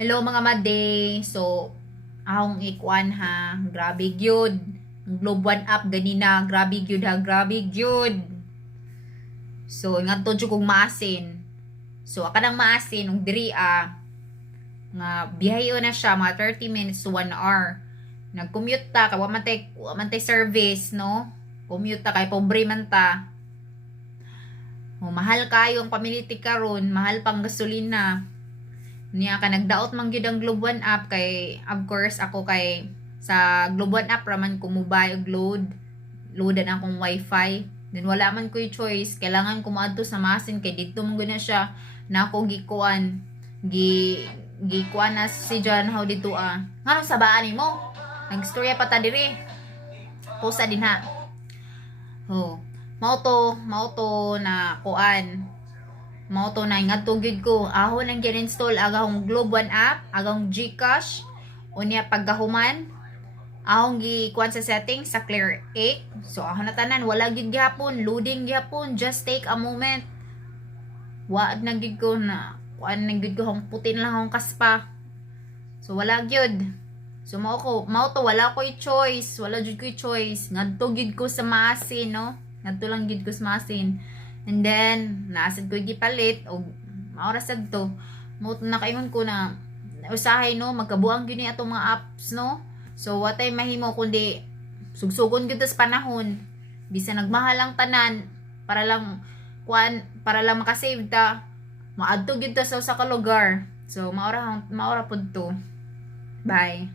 Hello mga maday. So, akong ikuan ha. Grabe gyud. Ang Globe One Up ganina. Grabe gyud ha. Grabe gyud. So, ngadto jud kong maasin. So, aka nang maasin ung diri nga biyahe na siya mga 30 minutes to 1 hour. Nag-commute ta kay wa man tay service, no? Commute ta kay pobre man ta. Mahal kayo ang pamiliti karon, mahal pang gasolina. Niya ka nagdaot man gyud ang Globe One App kay of course ako kay sa Globe One App raman ko mobile og loadan akong wifi, then wala man ko'y choice, kailangan ko maadto sa masin kay dito man na siya na ako gikuan na si John how dito ngano sa baan mo nagstorya pa ta diri posa din ha. Mao to na kuan. Mao to na ngadto gyud ko ahon ang gi-install agahong Globe One App, agahong GCash unya paggahuman ahong gikuan sa settings sa Clear 8. So ahon na tanan wala gyud gihapon, loading gihapon, just take a moment. Wa na gyud ko na kuan na gyud ko hong putin lang hong kaspa. So wala gyud. So mao to wala ko'y choice, wala gyud ko'y choice. Ngadto gyud ko sa masin, no? Ngadto lang gyud ko sa masin. And then, naasad ko gipalit o maoras sad to. Mo nakaingon ko na usahay no magkabuang gyud ni atong mga apps no. So watay mahimo kundi sugsugon gyud sa panahon. Bisan nagmahal ang tanan para lang makasave ta. Maadto gyud ta sa usa ka lugar. So maora pud to. Bye.